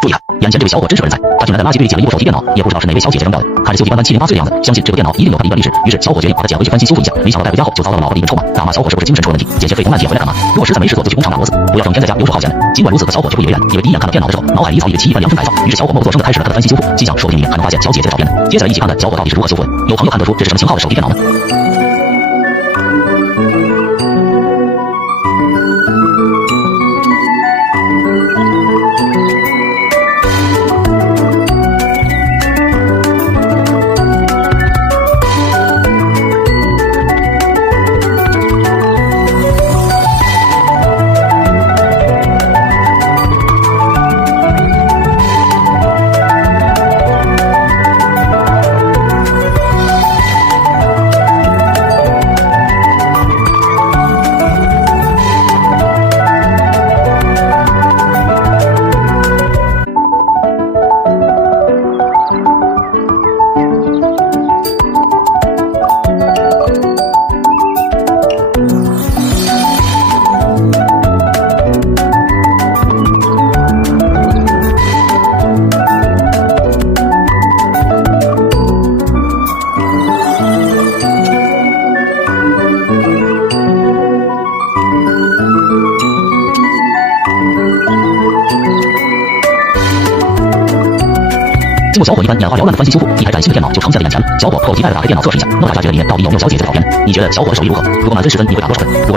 注意了，眼前这位小伙真是个人才，他竟然在垃圾堆里捡了一部手提电脑，也不知道是哪位小姐姐扔掉的。看着锈迹斑斑、708岁的样子，相信这部电脑一定有它的一段历史。于是小伙决定把它捡回去翻新修复一下，没想到带回家后就遭到了老婆的一顿臭骂，大骂小伙是不是精神出了问题，捡些废铜烂铁回来干嘛？如果实在没事做，就去工厂打螺丝，不要整天在家游手好闲的。尽管如此，可小伙却不以为然，因为第一眼看到电脑的时候，脑海里早已被其一番量身改造。于是小伙默不作声的开始了他的翻新修复，心想说不定里面还能发现小姐姐的照片呢。接下来一起看看小伙到底是如何修复的。有朋友看得出这是什么型号的手提电脑吗？经过小伙一番眼花缭乱的翻新修复，一台崭新的电脑就呈现在眼前了。小伙迫不及待地打开电脑测试一下，那才发觉里面到底有没有小姐姐的照片呢？你觉得小伙的手艺如何？如果满分10分，你会打多少分？如果让